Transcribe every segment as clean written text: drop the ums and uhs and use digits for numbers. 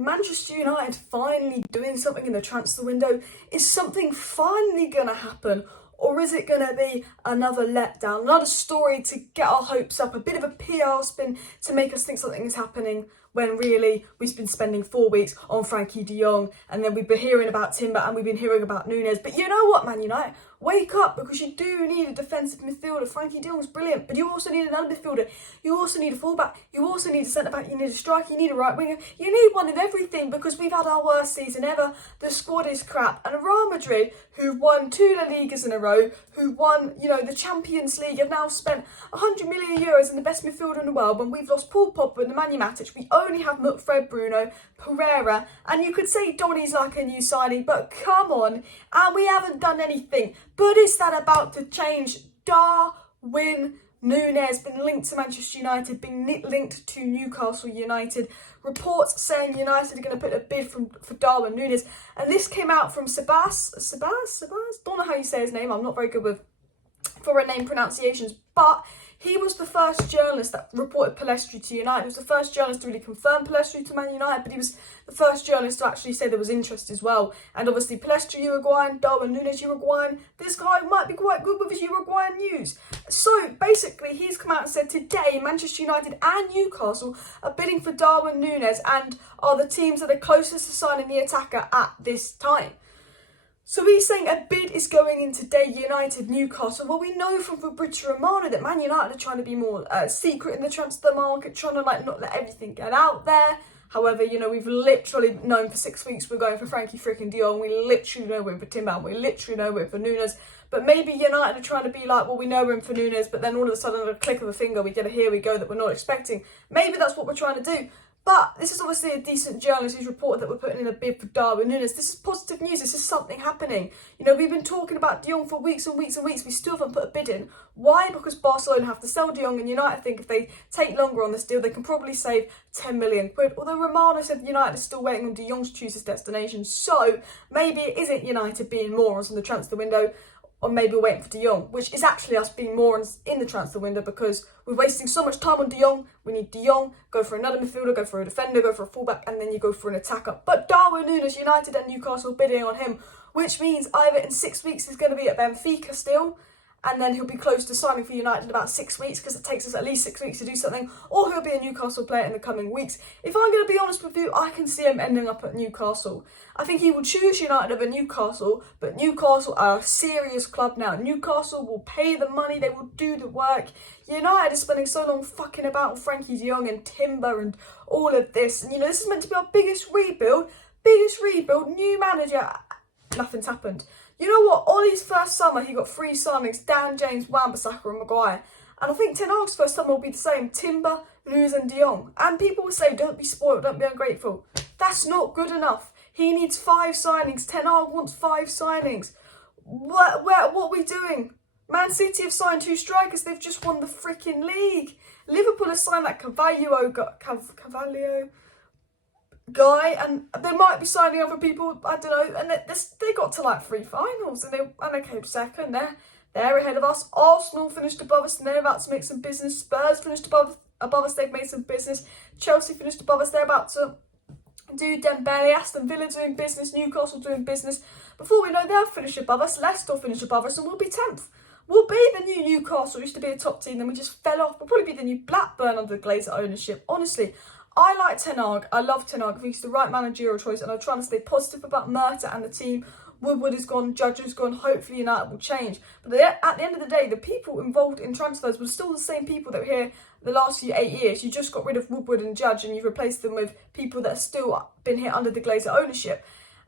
Manchester United finally doing something in the transfer window? Is something finally going to happen? Or is it going to be another letdown, another story to get our hopes up, a bit of a PR spin to make us think something is happening, when really we've been spending 4 weeks on Frankie de Jong, and then we've been hearing about Timber and we've been hearing about Nunez. But you know what, Man United? Wake up, because you do need a defensive midfielder. Frankie de Jong's brilliant, but you also need another midfielder. You also need a fullback. You also need a centre-back. You need a striker. You need a right winger. You need one of everything, because we've had our worst season ever. The squad is crap. And Real Madrid, who've won 2 La Ligas in a row, who won, the Champions League, have now spent 100 million euros in the best midfielder in the world. When we've lost Paul Pogba and Nemanja Matic, we only have Fred Bruno, Pereira, and you could say Donny's like a new signing, but come on, and we haven't done anything. But is that about to change? Darwin Nunes been linked to Manchester United, been linked to Newcastle United. Reports saying United are going to put a bid for Darwin Nunes, and this came out from Sebas. Don't know how you say his name. I'm not very good with foreign name pronunciations, but he was the first journalist that reported Pellistri to United. He was the first journalist to really confirm Pellistri to Man United, but he was the first journalist to actually say there was interest as well. And obviously Pellistri Uruguayan, Darwin Nunes Uruguayan. This guy might be quite good with his Uruguayan news. So basically he's come out and said today Manchester United and Newcastle are bidding for Darwin Nunes and are the teams that are closest to signing the attacker at this time. So he's saying a bid is going in today, United, Newcastle. Well, we know from FABRIZIO Romano that Man United are trying to be more secret in the transfer market, trying to not let everything get out there. However, we've literally known for 6 weeks we're going for Frankie freaking de Jong. We literally know we're in for Timber. We literally know we're in for Nunez. But maybe United are trying to be like, well, we know we're in for Nunez, but then all of a sudden, at a click of a finger, we get a here we go that we're not expecting. Maybe that's what we're trying to do. But this is obviously a decent journalist who's reported that we're putting in a bid for Darwin Nunes. This is positive news. This is something happening. We've been talking about de Jong for weeks and weeks and weeks. We still haven't put a bid in. Why? Because Barcelona have to sell de Jong, and United think if they take longer on this deal, they can probably save 10 million quid. Although Romano said United is still waiting on de Jong to choose his destination. So maybe it isn't United being morons on the transfer window, or maybe we're waiting for de Jong, which is actually us being morons in the transfer window, because we're wasting so much time on de Jong. We need de Jong, go for another midfielder, go for a defender, go for a fullback, and then you go for an attacker. But Darwin Nunes, United and Newcastle bidding on him, which means either in 6 weeks he's going to be at Benfica still, and then he'll be close to signing for United in about 6 weeks, because it takes us at least 6 weeks to do something, or he'll be a Newcastle player in the coming weeks. If I'm going to be honest with you, I can see him ending up at Newcastle. I think he will choose United over Newcastle, but Newcastle are a serious club now. Newcastle will pay the money, they will do the work. United is spending so long fucking about with Frankie de Jong and Timber and all of this, and this is meant to be our biggest rebuild, new manager. Nothing's happened. You know what? Ollie's first summer, he got 3 signings: Dan, James, Wan-Bissaka and Maguire. And I think Ten Hag's first summer will be the same: Timber, Nunes and de Jong. And people will say, don't be spoiled, don't be ungrateful. That's not good enough. He needs 5 signings. Ten Hag wants 5 signings. What are we doing? Man City have signed 2 strikers. They've just won the freaking league. Liverpool have signed that Carvalho guy, and they might be signing other people, I don't know, and they got to like 3 finals, and they came second. They're ahead of us. Arsenal finished above us, and they're about to make some business. Spurs finished above us, they've made some business. Chelsea finished above us, they're about to do Dembele. Aston Villa doing business, Newcastle doing business. Before we know, they'll finish above us. Leicester will finish above us, and we'll be 10th. We'll be the new Newcastle. Used to be a top team, then we just fell off. We'll probably be the new Blackburn under the Glazer ownership. Honestly, I like Ten Hag. I love Ten Hag. He's the right managerial choice, and I'm trying to stay positive about Murta and the team. Woodward is gone, Judge is gone. Hopefully United will change. But at the end of the day, the people involved in transfers were still the same people that were here the last 8 years. You just got rid of Woodward and Judge, and you've replaced them with people that have still been here under the Glazer ownership.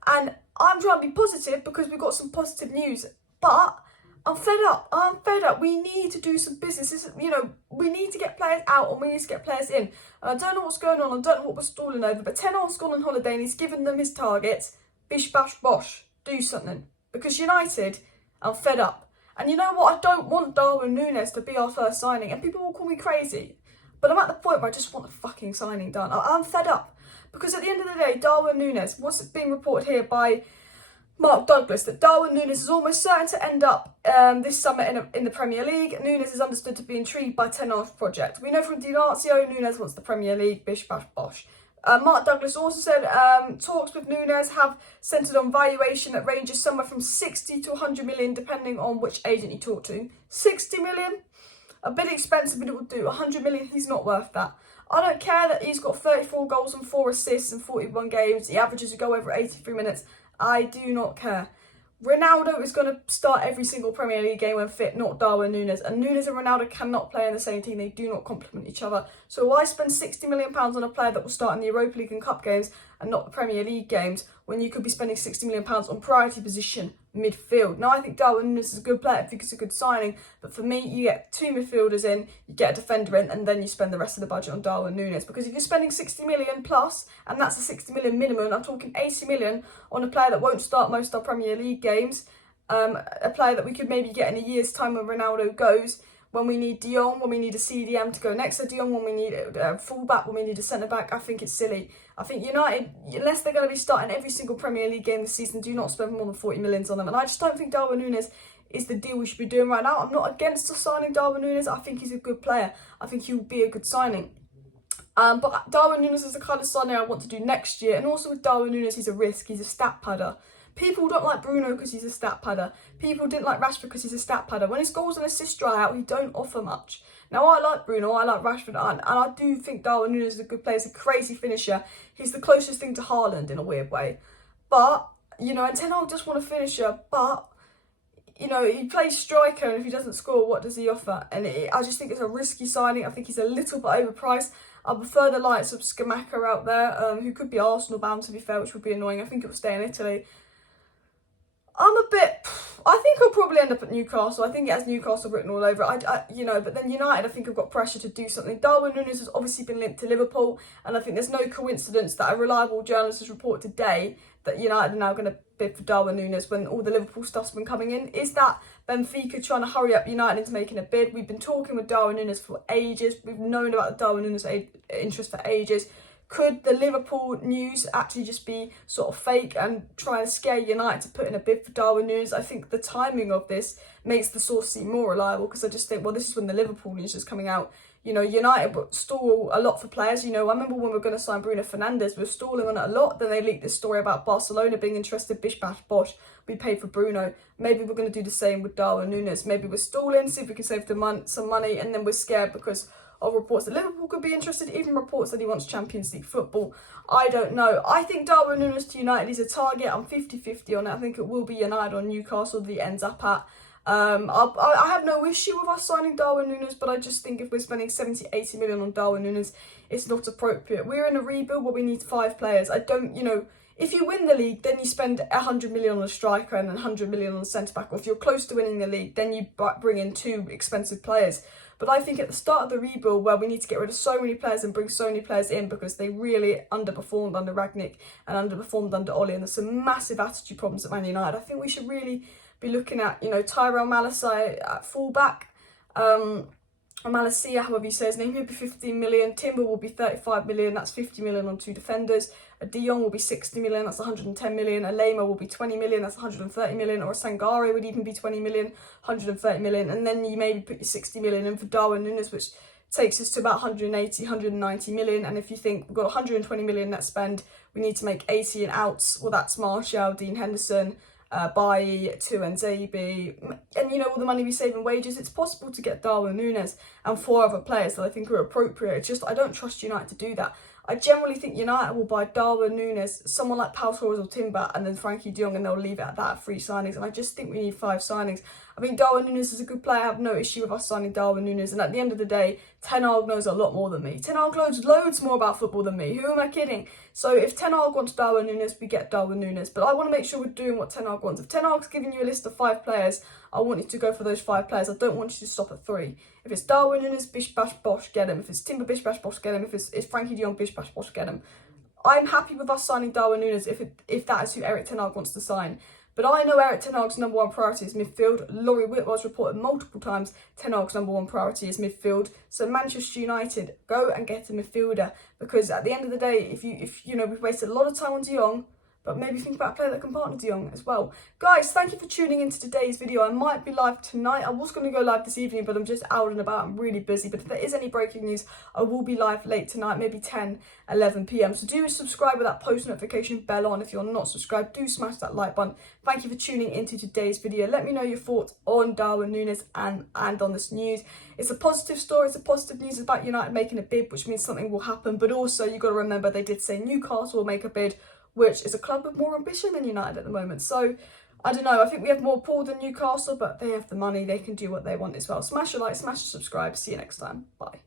And I'm trying to be positive because we've got some positive news. But I'm fed up. We need to do some business. We need to get players out and we need to get players in. And I don't know what's going on. I don't know what we're stalling over. But Ten Hag's gone on holiday and he's given them his targets. Bish, bash, bosh. Do something. Because United, I'm fed up. And you know what? I don't want Darwin Nunes to be our first signing. And people will call me crazy. But I'm at the point where I just want the fucking signing done. I'm fed up. Because at the end of the day, Darwin Nunes, what's being reported here by Mark Douglas, that Darwin Nunes is almost certain to end up this summer in the Premier League. Nunes is understood to be intrigued by Ten Hag's project. We know from Di Marzio, Nunes wants the Premier League, bish, bash, bosh. Mark Douglas also said talks with Nunez have centred on valuation that ranges somewhere from 60 to 100 million depending on which agent you talk to. 60 million? A bit expensive, but it will do. 100 million, he's not worth that. I don't care that he's got 34 goals and 4 assists in 41 games. He averages a goal over 83 minutes. I do not care. Ronaldo is going to start every single Premier League game when fit, not Darwin Nunes. And Nunes and Ronaldo cannot play in the same team. They do not complement each other. So why spend £60 million on a player that will start in the Europa League and Cup games and not the Premier League games when you could be spending £60 million on priority position midfield? Now, I think Darwin Nunes is a good player. I think it's a good signing. But for me, you get 2 midfielders in, you get a defender in, and then you spend the rest of the budget on Darwin Nunes. Because if you're spending 60 million plus, and that's a 60 million minimum, I'm talking 80 million on a player that won't start most of our Premier League games, a player that we could maybe get in a year's time when Ronaldo goes, when we need De Jong, when we need a CDM to go next to De Jong, when we need a fullback, when we need a centre-back. I think it's silly. I think United, unless they're going to be starting every single Premier League game this season, do not spend more than 40 million on them. And I just don't think Darwin Nunes is the deal we should be doing right now. I'm not against us signing Darwin Nunes. I think he's a good player. I think he will be a good signing. But Darwin Nunes is the kind of signing I want to do next year. And also with Darwin Nunes, he's a risk. He's a stat padder. People don't like Bruno because he's a stat padder. People didn't like Rashford because he's a stat padder. When his goals and assists dry out, he don't offer much. Now, I like Bruno, I like Rashford, and I do think Darwin Nunes is a good player. He's a crazy finisher. He's the closest thing to Haaland in a weird way. But, you know, and Ten Hag just want a finisher, but, you know, he plays striker, and if he doesn't score, what does he offer? And I just think it's a risky signing. I think he's a little bit overpriced. I prefer the likes of Scamacca out there, who could be Arsenal bound, to be fair, which would be annoying. I think it will stay in Italy. I think he'll probably end up at Newcastle. I think it has Newcastle written all over it. You know, but then United, I think, have got pressure to do something. Darwin Nunes has obviously been linked to Liverpool, and I think there's no coincidence that a reliable journalist has reported today that United are now going to bid for Darwin Nunes when all the Liverpool stuff's been coming in. Is that Benfica trying to hurry up United into making a bid? We've been talking with Darwin Nunes for ages. We've known about the Darwin Nunes interest for ages. Could the Liverpool news actually just be sort of fake and try and scare United to put in a bid for Darwin Nunes? I think the timing of this makes the source seem more reliable, because I just think, well, this is when the Liverpool news is coming out. You know, United stall a lot for players. You know, I remember when we were going to sign Bruno Fernandes, we were stalling on it a lot. Then they leaked this story about Barcelona being interested. Bish, bash, bosh. We paid for Bruno. Maybe we're going to do the same with Darwin Nunes. Maybe we're stalling, see if we can save some money, and then we're scared because of reports that Liverpool could be interested, even reports that he wants Champions League football. I don't know. I think Darwin Nunes to United is a target. I'm 50-50 on it. I think it will be United or Newcastle that he ends up at. I have no issue with us signing Darwin Nunes, but I just think if we're spending 70-80 million on Darwin Nunes, it's not appropriate. We're in a rebuild where we need 5 players. You know, if you win the league, then you spend 100 million on a striker and 100 million on a centre-back. Or if you're close to winning the league, then you bring in 2 expensive players. But I think at the start of the rebuild, where we need to get rid of so many players and bring so many players in because they really underperformed under Rangnick and underperformed under Ole, and there's some massive attitude problems at Man United, I think we should really be looking at, you know, Tyrell Malacia at fullback, Malacia, however you say his name, he'll be 15 million. Timber will be 35 million. That's 50 million on 2 defenders. A De Jong will be 60 million. That's 110 million. A Lema will be 20 million. That's 130 million. Or a Sangare would even be 20 million, 130 million. And then you maybe put your 60 million in for Darwin Nunes, which takes us to about 180, 190 million. And if you think we've got 120 million net spend, we need to make 80 in outs. Well, that's Martial, Dean Henderson, Bailly, Tuanzebe, and you know, all the money we save in wages. It's possible to get Darwin Nunes and 4 other players that I think are appropriate. It's just I don't trust United to do that. I generally think United will buy Darwin Nunes, someone like Pau Torres or Timber, and then Frankie de Jong, and they'll leave it at that, 3 signings. And I just think we need 5 signings. I think Darwin Nunes is a good player. I have no issue with us signing Darwin Nunes. And at the end of the day, Ten Hag knows a lot more than me. Ten Hag knows loads more about football than me. Who am I kidding? So if Ten Hag wants Darwin Nunes, we get Darwin Nunes. But I want to make sure we're doing what Ten Hag wants. If Ten Hag's giving you a list of 5 players, I want you to go for those 5 players. I don't want you to stop at 3. If it's Darwin Nunes, bish, bash, bosh, get him. If it's Timber, bish, bash, bosh, get him. If it's Frankie de Jong, bish, bash, bosh, get him. I'm happy with us signing Darwin Nunes if that is who Erik ten Hag wants to sign. But I know Erik ten Hag's number 1 priority is midfield. Laurie Whitwell's reported multiple times Ten Hag's number 1 priority is midfield. So Manchester United, go and get a midfielder, because at the end of the day, if you know, we've wasted a lot of time on De Jong, but maybe think about a player that can partner De Jong as well. Guys, thank you for tuning into today's video. I might be live tonight. I was going to go live this evening, but I'm just out and about. I'm really busy. But if there is any breaking news, I will be live late tonight, maybe 10, 11 p.m. So do subscribe with that post notification bell on. If you're not subscribed, do smash that like button. Thank you for tuning into today's video. Let me know your thoughts on Darwin Nunes and on this news. It's a positive story. It's a positive news about United making a bid, which means something will happen. But also, you've got to remember they did say Newcastle will make a bid, which is a club with more ambition than United at the moment. So, I don't know, I think we have more pull than Newcastle, but they have the money, they can do what they want as well. Smash a like, smash a subscribe, see you next time, bye.